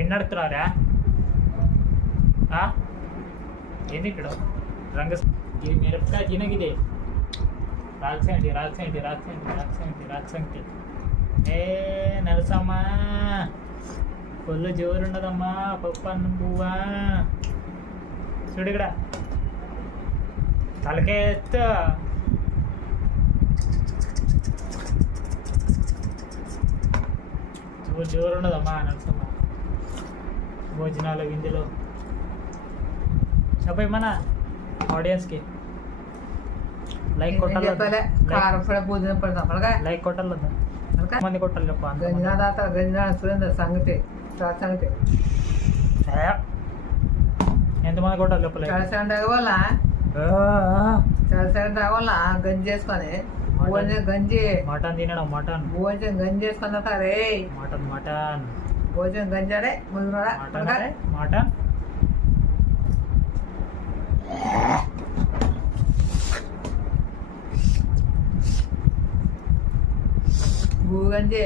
ఎన్ని నడుతున్నారా ఏంది ఇక్కడ రంగ ఇది మిరపకాయ తినగిదే రాక్షంటి రాక్షంటి రాక్షంటి రాక్షంటి రాక్షంటి ఏ నరసమ్మా పొల్లు జోరుండదమ్మా పప్పు అన్నం పువ్వా చూడు ఇక్కడ తలకే ఎత్తు జోరు ఉండదమ్మా నరసమ్మ భోజనాలు విందులో చెప్పి మన ఆడియన్స్కి లైక్ కొట్టాలి లైక్ కొట్టాలి మంది కొట్టాలి సంగతి ఎంతమంది కొట్టాలి చెప్పలే తాగవాలా గంజి చేసుకొని భోజనం గంజి మటన్ తినడం మటన్ భోజనం గంజి చేసుకుని రే మటన్ మటన్ భోజనం గంజాడే ముందు మటన్ భూ గంజి